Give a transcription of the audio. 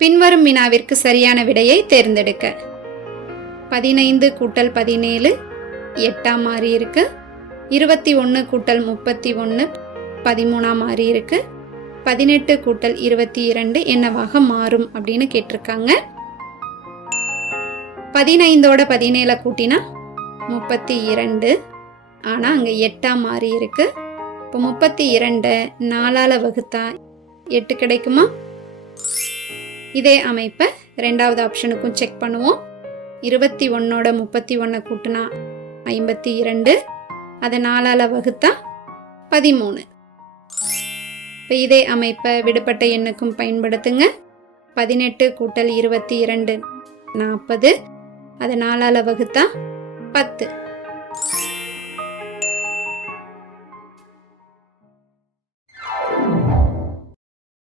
பின்வரும் வினாவிற்கு சரியான விடையை தேர்ந்தெடுக்க. 15 கூட்டல் 17 8 மாறி இருக்கு. 21 கூட்டல் 31 13 மாறி இருக்கு. 18 கூட்டல் 22 என்னவாக மாறும் அப்படின்னு கேட்டிருக்காங்க. 15ஓட 17 கூட்டினா 32. ஆனால் அங்கே 8 மாறி இருக்கு. இப்போ 32 4ஆல் வகுத்தா 8 கிடைக்குமா? இதே அமைப்பை ரெண்டாவது ஆப்ஷனுக்கும் செக் பண்ணுவோம். 21ஓட 31 கூட்டினா 52. அதை 4ஆல் வகுத்தா 13. இப்போ இதே அமைப்பை விடுபட்ட எண்ணுக்கும் பயன்படுத்துங்க. 18 கூட்டல் 22 40. அதை 4ஆல் வகுத்தா 10.